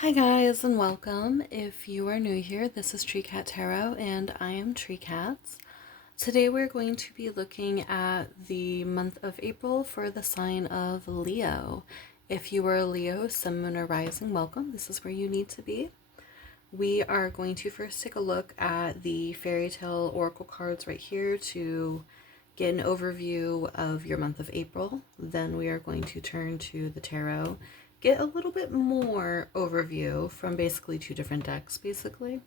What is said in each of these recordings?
Hi guys and welcome. If you are new here, this is Tree Cat Tarot and I am Tree Cats. Today we're going to be looking at the month of April for the sign of Leo. If you are a Leo, Sun, Moon, or Rising, welcome. This is where you need to be. We are going to first take a look at the fairy tale oracle cards right here to get an overview of your month of April. Then we are going to turn to the tarot, get a little bit more overview from basically two different decks, basically.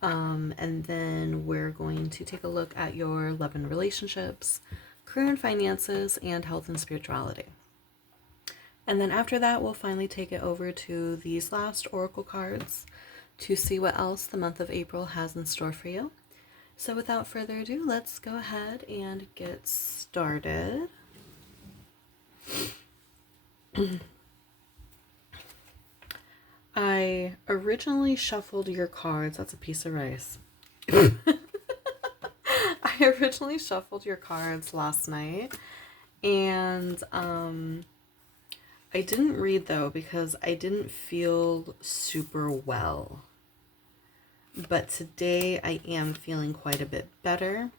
And then we're going to take a look at your love and relationships, career and finances, and health and spirituality. And then after that, we'll finally take it over to these last oracle cards to see what else the month of April has in store for you. So without further ado, let's go ahead and get started. I originally shuffled your cards. That's a piece of rice. I originally shuffled your cards last night, and I didn't read though because I didn't feel super well. But today I am feeling quite a bit better.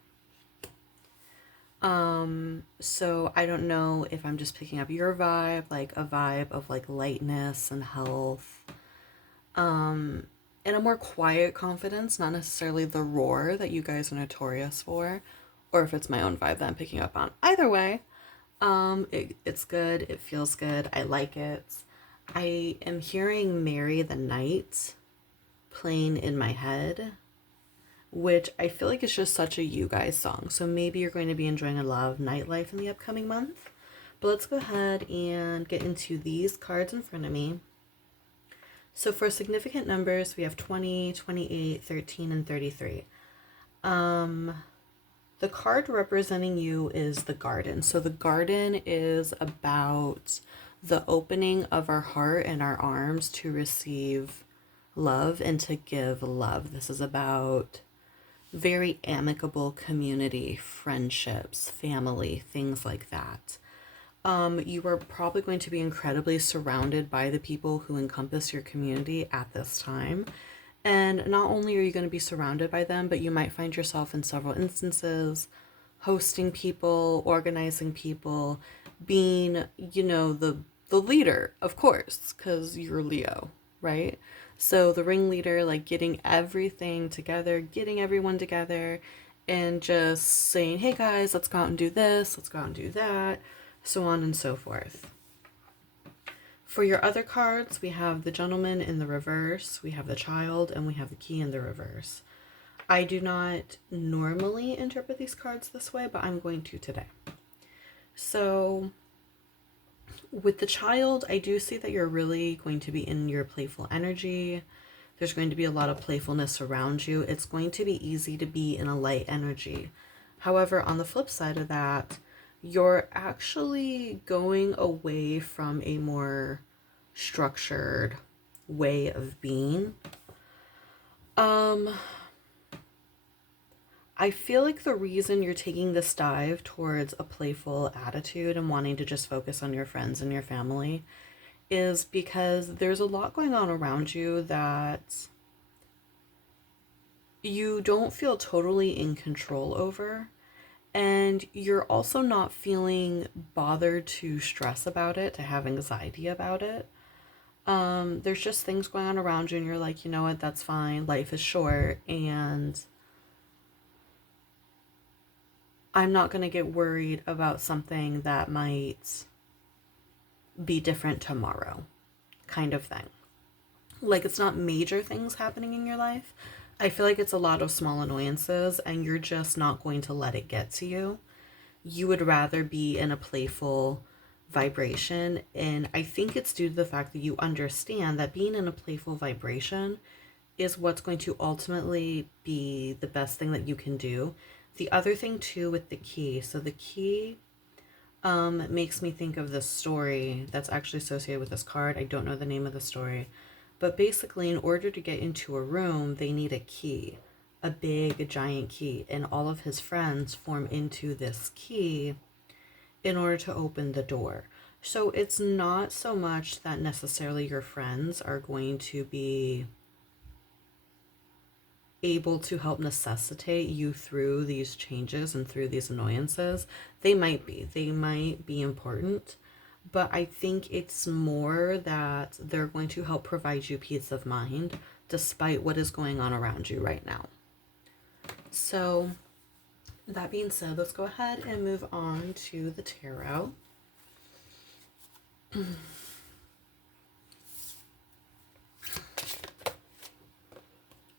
So I don't know if I'm just picking up your vibe, like a vibe of like lightness and health. And a more quiet confidence, not necessarily the roar that you guys are notorious for, or if it's my own vibe that I'm picking up on. Either way, it's good. It feels good. I like it. I am hearing Marry the Night playing in my head, which I feel like is just such a you guys song. So maybe you're going to be enjoying a lot of nightlife in the upcoming month. But let's go ahead and get into these cards in front of me. So for significant numbers, we have 20, 28, 13, and 33. The card representing you is the garden. So the garden is about the opening of our heart and our arms to receive love and to give love. This is about very amicable community, friendships, family, things like that. You are probably going to be incredibly surrounded by the people who encompass your community at this time. And not only are you going to be surrounded by them, but you might find yourself in several instances hosting people, organizing people, being, the leader, of course, because you're Leo, right? So the ringleader, like getting everything together, getting everyone together, and just saying, hey guys, let's go out and do this, let's go out and do that, so on and so forth. For your other cards, we have the gentleman in the reverse, we have the child, and we have the key in the reverse. I do not normally interpret these cards this way, but I'm going to today. So with the child, I do see that you're really going to be in your playful energy. There's going to be a lot of playfulness around you. It's going to be easy to be in a light energy. However, on the flip side of that, you're actually going away from a more structured way of being. I feel like the reason you're taking this dive towards a playful attitude and wanting to just focus on your friends and your family is because there's a lot going on around you that you don't feel totally in control over. And you're also not feeling bothered to stress about it, to have anxiety about it. There's just things going on around you and you're like, you know what, that's fine. Life is short and I'm not going to get worried about something that might be different tomorrow, kind of thing. Like, it's not major things happening in your life. I feel like it's a lot of small annoyances and you're just not going to let it get to you. You would rather be in a playful vibration. And I think it's due to the fact that you understand that being in a playful vibration is what's going to ultimately be the best thing that you can do. The other thing too with the key, so the key makes me think of this story that's actually associated with this card. I don't know the name of the story, but basically in order to get into a room, they need a key, a big giant key, and all of his friends form into this key in order to open the door. So it's not so much that necessarily your friends are going to be able to help necessitate you through these changes and through these annoyances. They might be important, but I think it's more that they're going to help provide you peace of mind despite what is going on around you right now. So that being said, let's go ahead and move on to the tarot.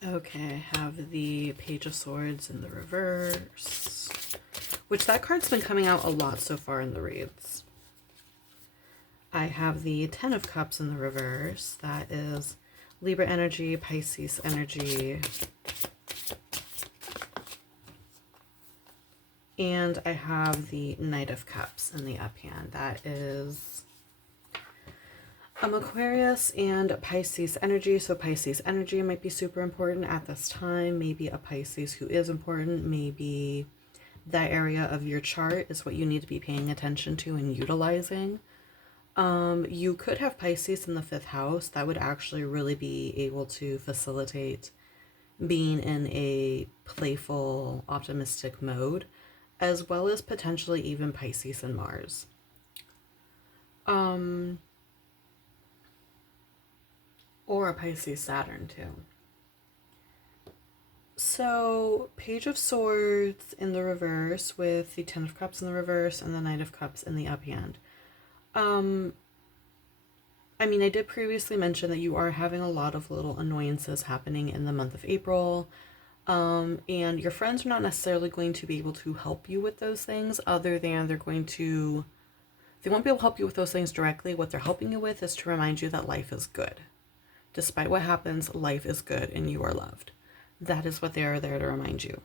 Okay, I have the Page of Swords in the reverse, which that card's been coming out a lot so far in the reads. I have the Ten of Cups in the reverse. That is Libra energy, Pisces energy. And I have the Knight of Cups in the uphand. That is Aquarius and Pisces energy. So Pisces energy might be super important at this time. Maybe a Pisces who is important. Maybe that area of your chart is what you need to be paying attention to and utilizing. You could have Pisces in the 5th house. That would actually really be able to facilitate being in a playful, optimistic mode, as well as potentially even Pisces and Mars. Or a Pisces Saturn too. So, Page of Swords in the reverse with the Ten of Cups in the reverse and the Knight of Cups in the uphand. I mean, I did previously mention that you are having a lot of little annoyances happening in the month of April. And your friends are not necessarily going to be able to help you with those things, other than they won't be able to help you with those things directly. What they're helping you with is to remind you that life is good. Despite what happens, life is good and you are loved. That is what they are there to remind you.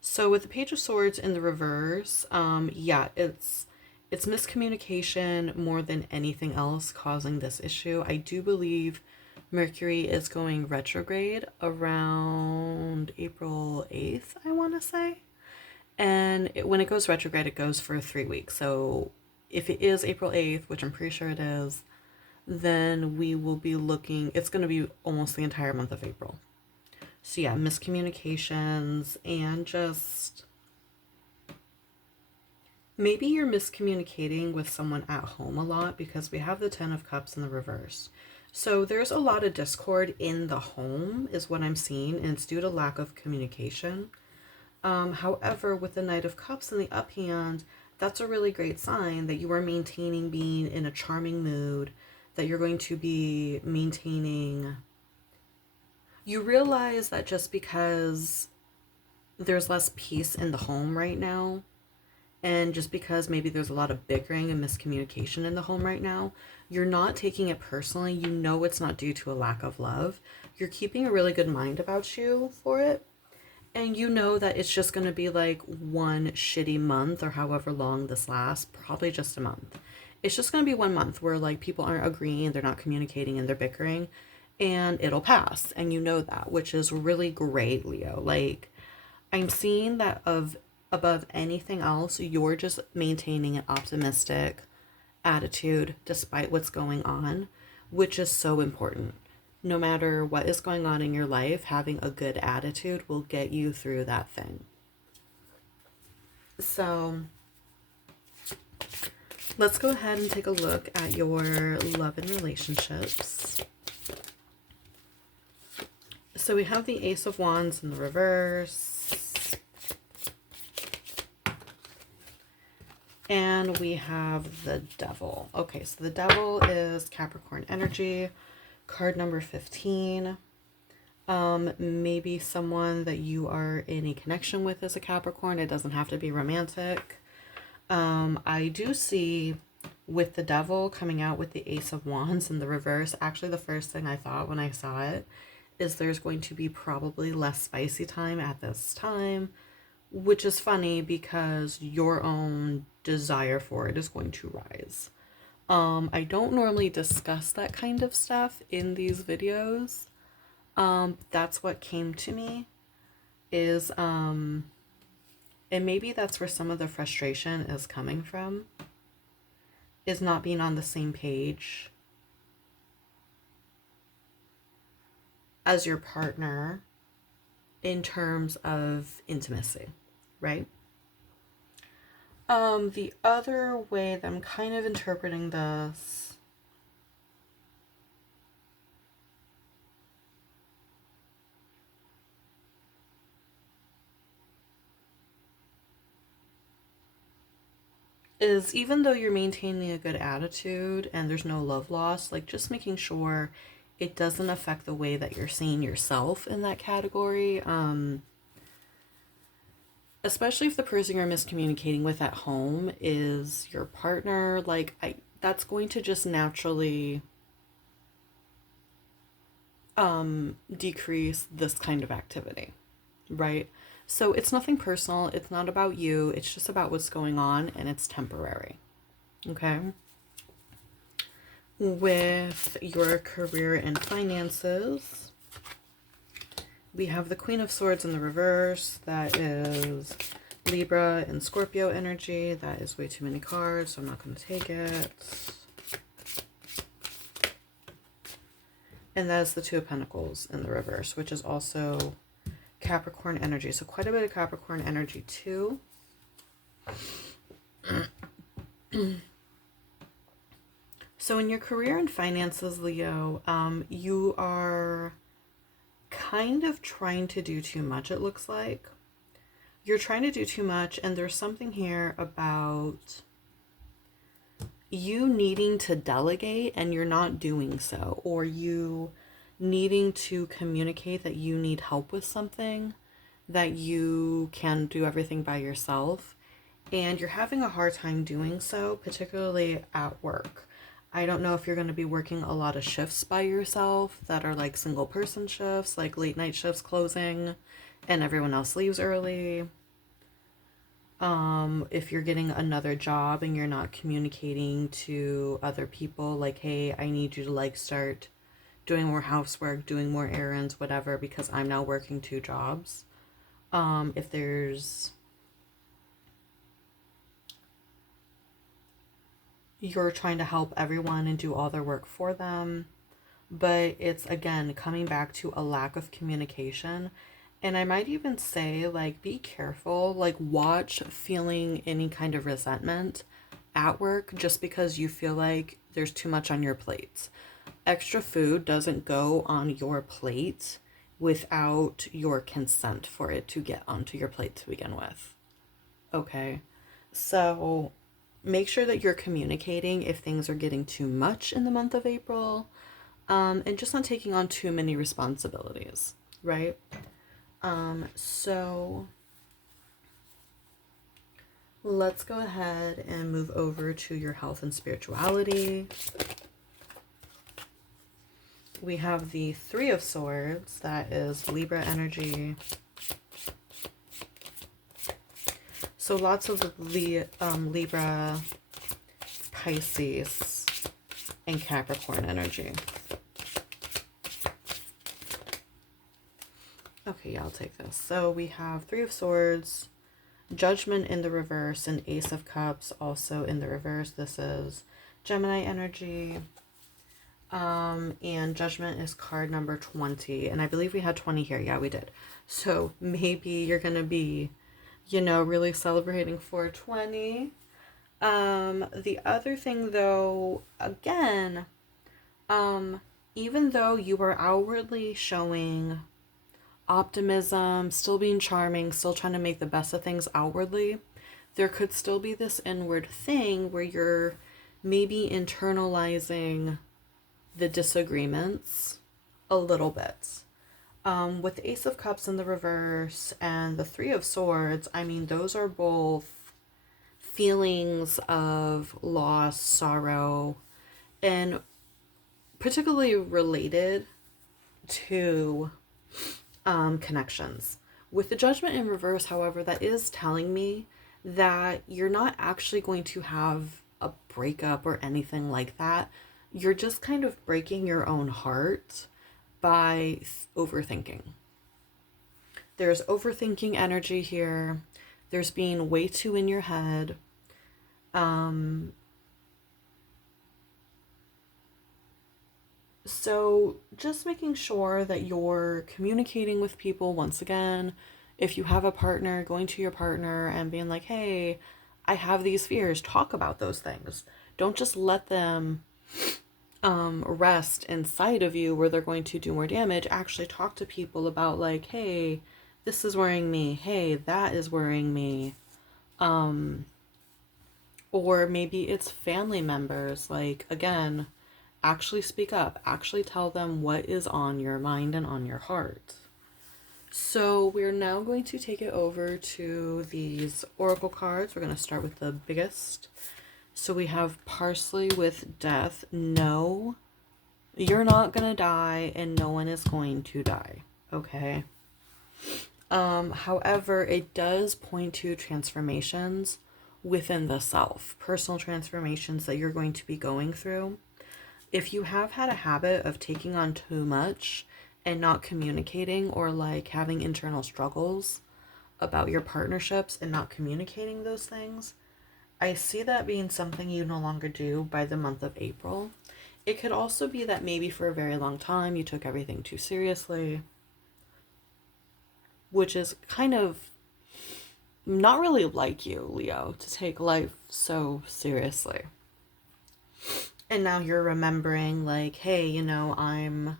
So with the Page of Swords in the reverse, yeah, it's miscommunication more than anything else causing this issue. I do believe Mercury is going retrograde around April 8th, I want to say. And when it goes retrograde, it goes for 3 weeks. So if it is April 8th, which I'm pretty sure it is, then we will be looking, it's going to be almost the entire month of April. So yeah, miscommunications and just maybe you're miscommunicating with someone at home a lot, because we have the Ten of Cups in the reverse. So there's a lot of discord in the home is what I'm seeing, and it's due to lack of communication. However, with the Knight of Cups in the uphand, that's a really great sign that you are maintaining being in a charming mood, that you're going to be maintaining. You realize that just because there's less peace in the home right now, and just because maybe there's a lot of bickering and miscommunication in the home right now, you're not taking it personally. You know it's not due to a lack of love. You're keeping a really good mind about you for it. And you know that it's just going to be like one shitty month, or however long this lasts, probably just a month. It's just going to be 1 month where like people aren't agreeing, they're not communicating, and they're bickering, and it'll pass. And you know that, which is really great, Leo. Like, I'm seeing that above anything else, you're just maintaining an optimistic attitude despite what's going on, which is so important. No matter what is going on in your life, having a good attitude will get you through that thing. So let's go ahead and take a look at your love and relationships. So we have the Ace of Wands in the reverse. And we have the Devil. Okay, so the Devil is Capricorn energy. Card number 15. Maybe someone that you are in a connection with is a Capricorn. It doesn't have to be romantic. I do see with the Devil coming out with the Ace of Wands in the reverse, actually the first thing I thought when I saw it is there's going to be probably less spicy time at this time, which is funny because your own desire for it is going to rise. I don't normally discuss that kind of stuff in these videos. That's what came to me is, and maybe that's where some of the frustration is coming from, is not being on the same page as your partner in terms of intimacy, right? The other way that I'm kind of interpreting this is, even though you're maintaining a good attitude and there's no love loss, like just making sure it doesn't affect the way that you're seeing yourself in that category. Especially if the person you're miscommunicating with at home is your partner, like that's going to just naturally decrease this kind of activity, right? So it's nothing personal, it's not about you, it's just about what's going on, and it's temporary. Okay? With your career and finances, we have the Queen of Swords in the reverse. That is Libra and Scorpio energy. That is way too many cards, so I'm not going to take it. And that is the Two of Pentacles in the reverse, which is also Capricorn energy. So quite a bit of Capricorn energy too. So in your career and finances, Leo, you are kind of trying to do too much, it looks like. You're trying to do too much, and there's something here about you needing to delegate and you're not doing so, or you needing to communicate that you need help with something, that you can do everything by yourself, and you're having a hard time doing so, particularly at work. I don't know if you're going to be working a lot of shifts by yourself that are like single person shifts, like late night shifts closing and everyone else leaves early. If you're getting another job and you're not communicating to other people, like, hey, I need you to like start doing more housework, doing more errands, whatever, because I'm now working 2 jobs. If you're trying to help everyone and do all their work for them, but it's again coming back to a lack of communication. And I might even say, like, be careful, like watch feeling any kind of resentment at work just because you feel like there's too much on your plate. Extra food doesn't go on your plate without your consent for it to get onto your plate to begin with. Okay, so make sure that you're communicating if things are getting too much in the month of April, and just not taking on too many responsibilities, right? So let's go ahead and move over to your health and spirituality. We have the Three of Swords. That is Libra energy. So lots of Libra, Pisces, and Capricorn energy. Okay, yeah, I'll take this. So we have Three of Swords, Judgment in the reverse, and Ace of Cups also in the reverse. This is Gemini energy. And Judgment is card number 20. And I believe we had 20 here. Yeah, we did. So maybe you're going to be, you know, really celebrating 420. The other thing though, again, even though you are outwardly showing optimism, still being charming, still trying to make the best of things outwardly, there could still be this inward thing where you're maybe internalizing the disagreements a little bit. With the Ace of Cups in the reverse and the Three of Swords, I mean, those are both feelings of loss, sorrow, and particularly related to connections. With the Judgment in reverse, however, that is telling me that you're not actually going to have a breakup or anything like that. You're just kind of breaking your own heart by overthinking. There's overthinking energy here. There's being way too in your head. So just making sure that you're communicating with people once again. If you have a partner, going to your partner and being like, hey, I have these fears, talk about those things. Don't just let them rest inside of you where they're going to do more damage. Actually talk to people about like, hey, this is worrying me. Hey, that is worrying me. Or maybe it's family members. Like, again, actually speak up. Actually tell them what is on your mind and on your heart. So we're now going to take it over to these oracle cards. We're going to start with the biggest. So we have Parsley with Death. No, you're not going to die and no one is going to die. Okay. However, it does point to transformations within the self, personal transformations that you're going to be going through. If you have had a habit of taking on too much and not communicating, or like having internal struggles about your partnerships and not communicating those things, I see that being something you no longer do by the month of April. It could also be that maybe for a very long time you took everything too seriously, which is kind of not really like you, Leo, to take life so seriously. And now you're remembering like, hey, you know, I'm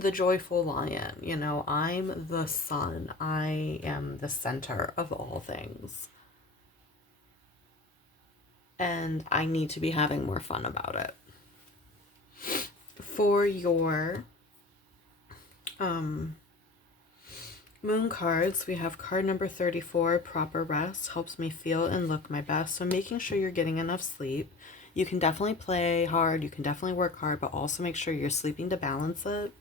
the joyful lion, you know, I'm the sun. I am the center of all things. And I need to be having more fun about it. For your moon cards, we have card number 34, proper rest, helps me feel and look my best. So making sure you're getting enough sleep. You can definitely play hard, you can definitely work hard, but also make sure you're sleeping to balance it.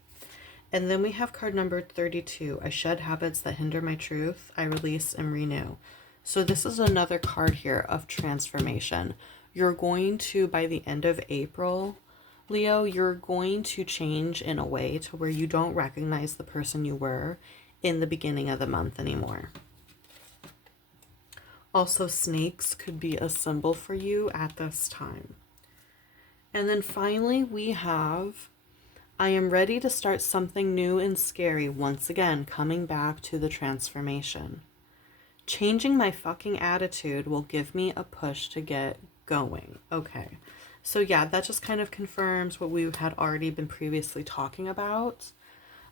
And then we have card number 32, I shed habits that hinder my truth, I release and renew. So this is another card here of transformation. You're going to, by the end of April, Leo, you're going to change in a way to where you don't recognize the person you were in the beginning of the month anymore. Also, snakes could be a symbol for you at this time. And then finally, we have, I am ready to start something new and scary once again, coming back to the transformation. Changing my fucking attitude will give me a push to get going. Okay. So yeah, that just kind of confirms what we had already been previously talking about.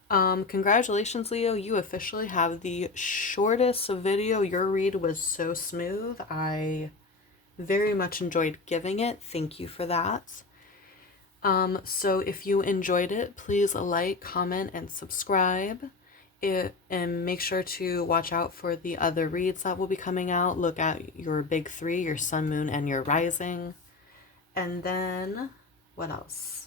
Congratulations, Leo. You officially have the shortest video. Your read was so smooth. I very much enjoyed giving it. Thank you for that. So if you enjoyed it, please like, comment, and subscribe. And make sure to watch out for the other reads that will be coming out. Look at your big three, your sun, moon, and your rising. And then, what else?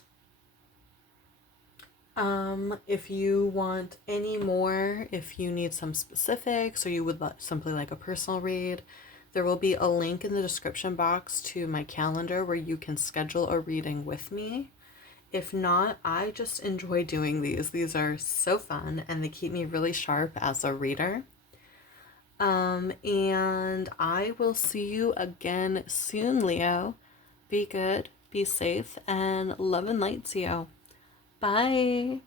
If you want any more, if you need some specifics, or you would simply like a personal read, there will be a link in the description box to my calendar where you can schedule a reading with me. If not, I just enjoy doing these. These are so fun and they keep me really sharp as a reader. And I will see you again soon, Leo. Be good, be safe, and love and light to you. Bye.